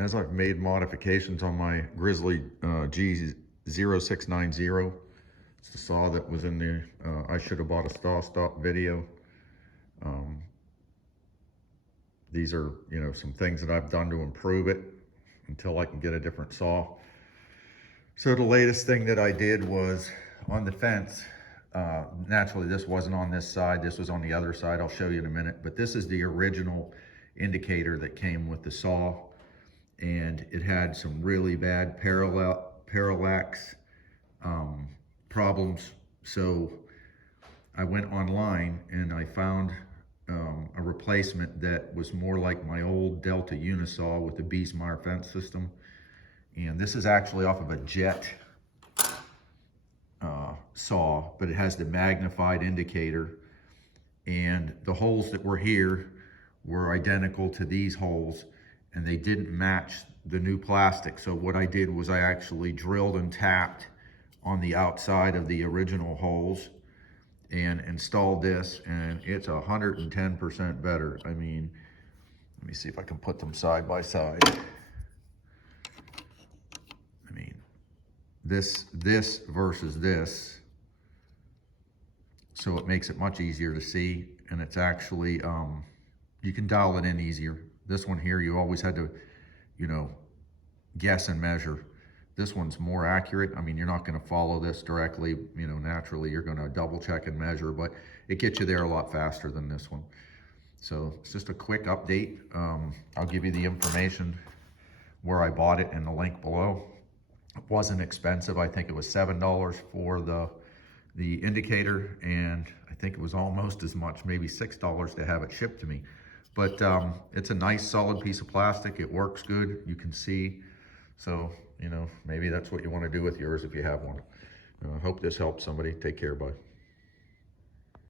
as I've made modifications on my Grizzly G0690, it's the saw that was in the I should have bought a saw stop video. These are, some things that I've done to improve it until I can get a different saw. So the latest thing that I did was on the fence. Naturally, this wasn't on this side. This was on the other side. I'll show you in a minute. But this is the original indicator that came with the saw. And it had some really bad parallax problems. So I went online and I found a replacement that was more like my old Delta Unisaw with the Beesmeyer fence system. And this is actually off of a Jet saw, but it has the magnified indicator. And the holes that were here were identical to these holes, and they didn't match the new plastic. So what I did was I actually drilled and tapped on the outside of the original holes and installed this, and it's 110% better. I mean, let me see if I can put them side by side. I mean, this versus this. So it makes it much easier to see, and it's actually, you can dial it in easier. This one here, you always had to, guess and measure. This one's more accurate. I mean, you're not going to follow this directly, naturally. You're going to double check and measure, but it gets you there a lot faster than this one. So it's just a quick update. I'll give you the information where I bought it in the link below. It wasn't expensive. I think it was $7 for the indicator, and I think it was almost as much, maybe $6 to have it shipped to me. But it's a nice solid piece of plastic. It works good, you can see. So, maybe that's what you want to do with yours if you have one. I hope this helps somebody. Take care, bye.